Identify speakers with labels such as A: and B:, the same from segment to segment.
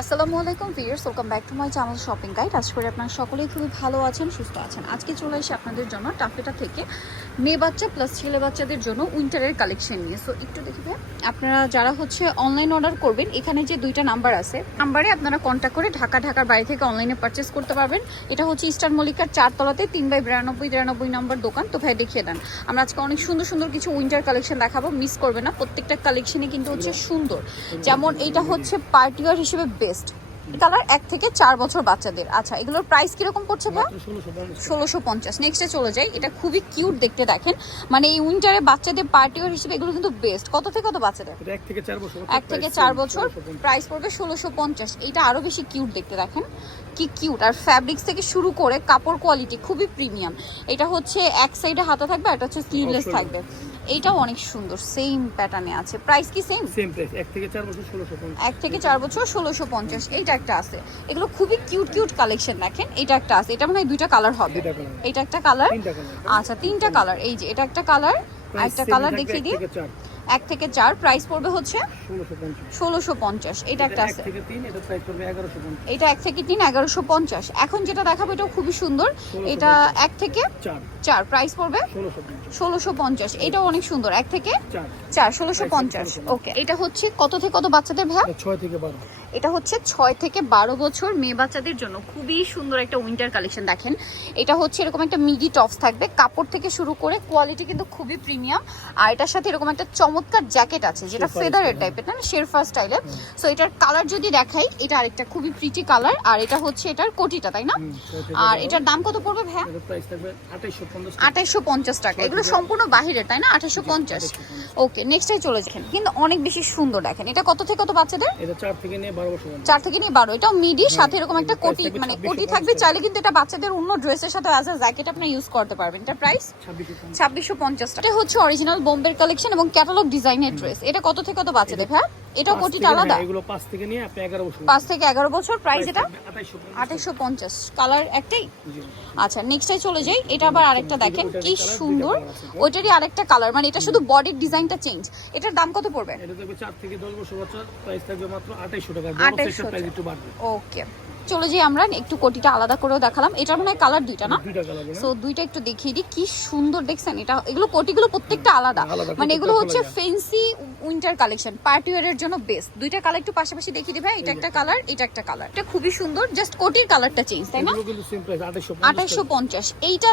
A: আসসালামু আলাইকুম viewers, welcome back to my channel shopping guide. আশা করি আপনারা সকলেই খুবই ভালো আছেন, সুস্থ আছেন। আজকে চলে এসে আপনাদের জন্য টাফেটা থেকে মেয়ে বাচ্চা প্লাস ছেলে বাচ্চাদের জন্য উইন্টারের কালেকশন নিয়ে। সো একটু দেখবে আপনারা যারা হচ্ছে অনলাইন অর্ডার করবেন, এখানে যে দুইটা নাম্বার আছে নাম্বারে আপনারা কন্ট্যাক্ট করে ঢাকা, ঢাকার বাড়ি থেকে অনলাইনে পারচেস করতে পারবেন। এটা হচ্ছে ইস্টার্ন মল্লিকার চারতলাতে তিন বাই বিরানব্বই বিরানব্বই নম্বর দোকান। তো ভাই দেখিয়ে দেন। আমরা আজকে অনেক সুন্দর সুন্দর কিছু উইন্টার কালেকশন দেখাবো মিস করবে না। প্রত্যেকটা কালেকশনই কিন্তু হচ্ছে সুন্দর। যেমন এটা হচ্ছে পার্টিওয়ার হিসেবে বেস্ট কালার এক থেকে চার বছর বাচ্চাদের। আচ্ছা এগুলোর প্রাইস কীরকম পড়ছে ভাই? ষোলোশো পঞ্চাশ। নেক্সটে চলে যাই। এটা খুবই কিউট দেখতে দেখেন। মানে এই উইন্টারে বাচ্চাদের পার্টিওয়ার হিসেবে এগুলো কিন্তু বেস্ট কত থেকে কত বাচ্চাদের?
B: এটা এক থেকে চার বছর।
A: এক থেকে চার বছর। প্রাইস পড়বে ষোলোশো পঞ্চাশ। এইটা আরও বেশি কিউট দেখতে দেখেন। কি কিউট আর ফ্যাব্রিক্স থেকে শুরু করে কাপড় কোয়ালিটি খুবই প্রিমিয়াম এটা হচ্ছে এক সাইডে হাতা থাকবে আর এটা হচ্ছে স্লিভলেস থাকবে। এইটাও অনেক সুন্দর সেম প্যাটার্নে আছে। প্রাইস কি সেম
B: সেম প্রাইস এক থেকে চার বছর ষোলোশো পঞ্চাশ।
A: এক থেকে চার বছর ষোলোশো পঞ্চাশ এইটা একটা আছে। এগুলো খুবই কিউট কিউট কালেকশন দেখেন এটা একটা আছে। এটা মনে হয় দুইটা কালার হবে। এটা একটা কালার আচ্ছা তিনটা কালার এই যে এটা একটা কালার আর একটা কালার দেখিয়ে দিই। এক থেকে চার প্রাইস পড়বে হচ্ছে
B: ষোলোশো পঞ্চাশ।
A: এটা একটা আছে
B: এটা
A: এক থেকে তিন এগারোশো পঞ্চাশ। এখন যেটা দেখাবো এটাও খুবই সুন্দর। এটা এক থেকে
B: চার।
A: প্রাইস পড়বে
B: ষোলোশো পঞ্চাশ।
A: এটাও অনেক সুন্দর। এক থেকে
B: চার।
A: চার ষোলোশো পঞ্চাশ। ওকে এটা হচ্ছে কত থেকে কত বাচ্চাদের ভ্যা
B: ছয় থেকে বারো।
A: এটা হচ্ছে ছয় থেকে বারো বছর মেয়ে বাচ্চাদের জন্য। খুবই সুন্দর একটা উইন্টার কালেকশন দেখেন। এটা হচ্ছে এরকম একটা মিডি টপস থাকবে। কাপড় থেকে শুরু করে কোয়ালিটি কিন্তু খুবই প্রিমিয়াম আর এটার সাথে এরকম একটা চমৎকার জ্যাকেট আছে যেটা ফেদারের টাইপের না শেরফা স্টাইলের সো এটার কালার যদি দেখাই এটা আরেকটা খুবই প্রিটি কালার আর এটা হচ্ছে এটার কোটিটা তাই না? আর এটার দাম কত পড়বে ভ্যা
B: এটা প্রাইস থাকবে আঠাইশশো পঞ্চাশ
A: আঠাইশো পঞ্চাশ টাকা। এগুলো সম্পূর্ণ বাহিরের তাই না? আঠাইশো পঞ্চাশ। ওকে নেক্সটে চলে যাচ্ছেন কিন্তু অনেক বেশি সুন্দর দেখেন। এটা কত থেকে কত বাচ্চাদের?
B: এটা চার থেকে নিয়ে।
A: চার থেকে নিয়ে বারো এটাও মিডি সাথে এরকম একটা কোটি মানে কোটি থাকবে চাইলে কিন্তু এটা বাচ্চাদের অন্য ড্রেসের সাথে অ্যাজ আ জ্যাকেট আপনি ইউজ করতে পারবেন। এটা প্রাইস
B: ছাব্বিশশো পঞ্চাশ।
A: ছাব্বিশশো পঞ্চাশ। এটা হচ্ছে অরিজিনাল বোম্বের কালেকশন এবং ক্যাটালগ ডিজাইনের ড্রেস এটা কত থেকে কত বাচ্চাদের হ্যাঁ
B: পাঁচ
A: কোটিটা আলাদা।
B: হ্যাঁ, এগুলো 5 থেকে নিয়ে আপনি এগারো বছর।
A: 5 থেকে এগারো বছর প্রাইস এটা
B: আঠাইশশো
A: আঠাইশো পঞ্চাশ। কালার একটাই? আচ্ছা নেক্সটে চলে যাই। এটা আবার আরেকটা দেখেন কি সুন্দর। ওইটারই আরেকটা কালার মানে এটা শুধু বডির ডিজাইনটা চেঞ্জ এটার দাম কত পড়বে?
B: এটা থেকে দশ বছর বাচ্চা প্রাইস থাকবে মাত্র 2800 টাকা।
A: 2800
B: সাইজের প্রাইস একটু বাড়বে।
A: ওকে চলে যাই আমরা একটু কোটিটা আলাদা করেও দেখালাম। এটার মনে হয় কালার দুইটা না? সো দুইটা একটু দেখিয়ে দিই। কি সুন্দর দেখছেন এটা? এগুলো কোটিগুলো প্রত্যেকটা আলাদা।
B: আলাদা,
A: মানে এগুলো হচ্ছে ফেন্সি উইন্টার কালেকশন পার্টি ওয়ারের জন্য বেস্ট দুইটা কালার একটু পাশাপাশি দেখিয়ে দিবে এটা একটা কালার এটা একটা কালার এটা খুবই সুন্দর জাস্ট কোটির কালারটা চেঞ্জ তাই না? আঠাইশো পঞ্চাশ। এইটা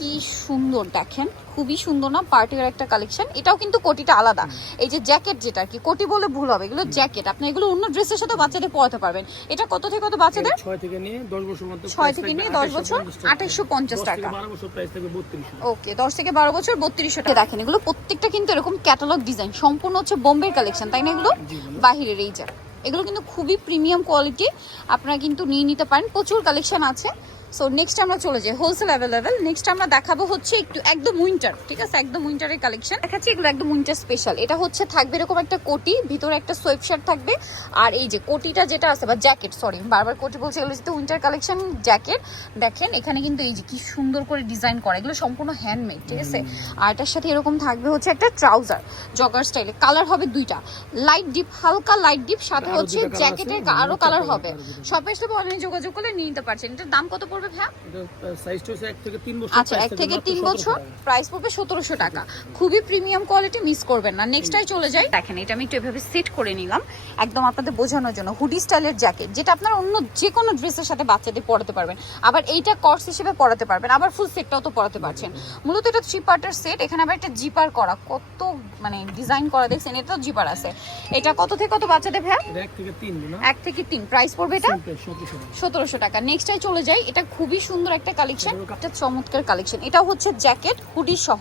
A: কি সুন্দর দেখেন খুবই সুন্দর না পার্টির একটা কালেকশন এটাও কিন্তু কোটিটা আলাদা। এই যে জ্যাকেট যেটা আর কি কোটি বলে ভুল হবে এগুলো জ্যাকেট আপনি এগুলো অন্য ড্রেসের সাথে বাচ্চাদের পরাতে পারবেন। এটা কত থেকে কত বাচ্চাদের?
B: ছয় থেকে নিয়ে দশ বছর
A: ছয় থেকে নিয়ে দশ বছর আঠাইশো পঞ্চাশ টাকা। ওকে দশ থেকে বারো বছর বত্রিশশো টাকা। দেখেন এগুলো প্রত্যেকটা কিন্তু এরকম ক্যাটালগ ডিজাইন সম্পূর্ণ হচ্ছে বোম্বের কালেকশন তাই না এগুলো? বাহিরের এই যে। এগুলো কিন্তু খুবই প্রিমিয়াম কোয়ালিটি আপনারা কিন্তু নিয়ে নিতে পারেন। প্রচুর কালেকশন আছে। সো নেক্সট আমরা চলে যাই হোলসেল অ্যাভেলেবেল নেক্সট আমরা দেখাবো হচ্ছে একটু একদম উইন্টার ঠিক আছে? একদম উইন্টারের কালেকশন দেখাচ্ছি এগুলো একদম উইন্টার স্পেশাল এটা হচ্ছে থাকবে এরকম একটা কোটি ভিতরে একটা সোয়েব শার্ট থাকবে। আর এই যে কোটিটা যেটা আছে বা জ্যাকেট সরি বারবার কোটি বলছে এগুলো যেহেতু উইন্টার কালেকশন জ্যাকেট দেখেন এখানে কিন্তু এই যে কি সুন্দর করে ডিজাইন করা এগুলো সম্পূর্ণ হ্যান্ডমেড ঠিক আছে? আর এটার সাথে এরকম থাকবে হচ্ছে একটা ট্রাউজার জগার স্টাইলে কালার হবে দুইটা। লাইট ডিপ হালকা লাইট ডিপ সাথে হচ্ছে জ্যাকেটের
B: আছে,
A: আরও
B: চারটা
A: কালার হবে। শপের সাথে অনলাইনে যোগাযোগ করলে নিয়ে নিতে পারছেন। এটার দাম কত পড়বে?
B: সাইজটা হচ্ছে থেকে বছর
A: আচ্ছা
B: price
A: থেকে
B: মাত্র
A: তিন
B: 1700
A: বছর প্রাইস পড়বে সতেরোশো টাকা। খুবই প্রিমিয়াম কোয়ালিটি মিস করবেন না। নেক্সটটাই চলে যাই। দেখেন এটা আমি একটু এভাবে সেট করে নিলাম একদম আপনাদের বোঝানোর জন্য। হুডি স্টাইলের জ্যাকেট যেটা আপনার অন্য যে কোনো ড্রেসের সাথে বাচ্চাদের পরাতে পারবেন। আবার এইটা কর্স হিসেবে পরাতে পারবেন। আবার ফুল সেটটাও তো পরাতে পারছেন। মূলত এটা থ্রি পার্টের সেট এখানে আবার একটা জিপার করা। কত মানে ডিজাইন করা দেখছেন এটা জিপার আছে। এটা কত থেকে কত বাচ্চাদের
B: এটা এক থেকে তিন না?
A: এক থেকে তিন। প্রাইস পড়বে এটা?
B: 1700 টাকা।
A: সতেরোশো টাকা। নেক্সটে চলে যাই। এটা খুবই সুন্দর একটা কালেকশন একটা চমৎকার কালেকশন এটা হচ্ছে জ্যাকেট হুডি সহ।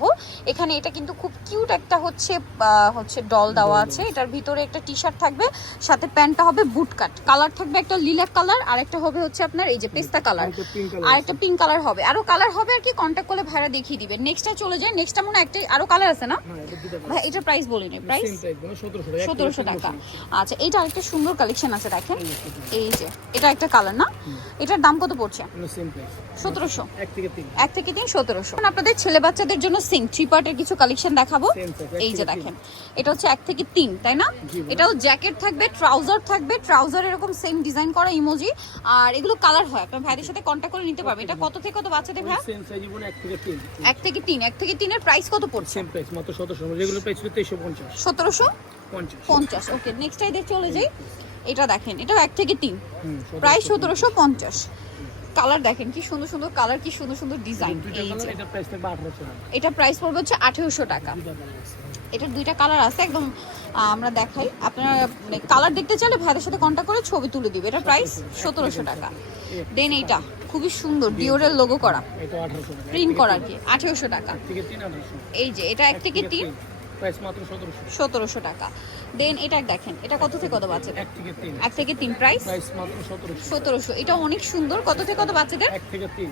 A: এখানে এটা কিন্তু খুব কিউট একটা হচ্ছে হচ্ছে ডল দেওয়া আছে। এটার ভিতরে একটা টি শার্ট থাকবে সাথে প্যান্টটা হবে বুট কাট কালার থাকবে একটা লিলাক কালার আর একটা হবে হচ্ছে আপনার এই যে পেস্তা কালার আর একটা পিঙ্ক কালার হবে। আরও কালার হবে আর কি কন্ট্যাক্ট করলে ভাড়া দেখিয়ে দিবে। নেক্সটটা চলে যায় নেক্সটটা মনে একটা আরও কালার আছে না?
B: হ্যাঁ, এটা প্রাইস
A: ভাই এটার প্রাইস বলিনি প্রাইস
B: Same 1700 টাকা, এক থেকে
A: সতেরোশো টাকা আচ্ছা এটা আরেকটা সুন্দর কালেকশন আছে দেখেন। এই যে এটা একটা কালার না? এটার দাম কত পড়ছে?
B: মানে সেম প্রাইস
A: সতেরোশো।
B: এক থেকে তিন।
A: এক থেকে আপনাদের ছেলে বাচ্চাদের জন্য সিং থ্রি পার্টের কিছু কালেকশন দেখাবো। এই যে দেখেন এটা হচ্ছে এক থেকে তিন তাই না? এটাও জ্যাকেট থাকবে ট্রাউজার থাকবে ট্রাউজার এরকম সেম ডিজাইন করা ইমোজি আর এগুলো কালার হয় আপনার ভাইদের সাথে কন্ট্যাক্ট করে নিতে পারবেন। এটা কত থেকে কত বাচ্চাদের ভাই
B: সেম সাইজ এক থেকে তিন।
A: এক থেকে তিন এক থেকে তিনের প্রাইস কত পড়ছে?
B: সেম প্রাইস মাত্র সতেরোশো। প্রাইস পঞ্চাশ।
A: ওকে নেক্সট টাইডে চলে যাই। এটা দেখেন এটাও এক থেকে তিন। প্রাইস সতেরোশো পঞ্চাশ। কালার দেখেন কি সুন্দর সুন্দর কালার কি সুন্দর সুন্দর ডিজাইন
B: এটা প্রাইস
A: পড়বে হচ্ছে আঠেরোশো টাকা। এটার দুইটা কালার আছে একদম আমরা দেখাই। আপনারা মানে কালার দেখতে চাইলে ভাইদের সাথে কন্ট্যাক্ট করে ছবি তুলে দিবে। এটা প্রাইস সতেরোশো টাকা। দেন এইটা খুবই সুন্দর ডিওরের লোগো করা। প্রিন্ট করা আর কি আঠেরোশো টাকা। এই যে এটা এক থেকে তিন।
B: প্রাইস মাত্র সতেরোশো
A: সতেরোশো টাকা। দেন এটা দেখেন এটা কত থেকে কত বাচ্চাদের?
B: এক থেকে তিন।
A: এক থেকে তিন প্রাইস?
B: প্রাইস মাত্র সতেরোশো
A: সতেরোশো। এটা অনেক সুন্দর। কত থেকে কত বাচ্চাদের?
B: এক থেকে তিন।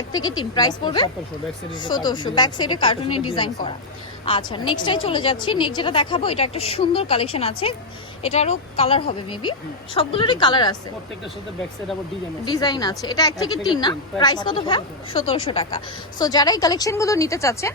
A: এক থেকে তিন। প্রাইস পড়বে
B: সতেরোশো। ব্যাক সাইডে
A: কার্টুনের ডিজাইন করা। আচ্ছা নেক্সটটাই চলে যাচ্ছি। নেক্সট যেটা দেখাবো এটা একটা সুন্দর কালেকশন আছে। এটারও কালার হবে মেবি সবগুলোরই কালার আছে।
B: প্রত্যেকটার সাথে ব্যাক সাইড আবার ডিজাইন আছে।
A: ডিজাইন আছে। এটা এক থেকে তিন না? প্রাইস কত ভাই? সতেরোশো টাকা। সো যারা এই কালেকশনগুলো নিতে চাচ্ছেন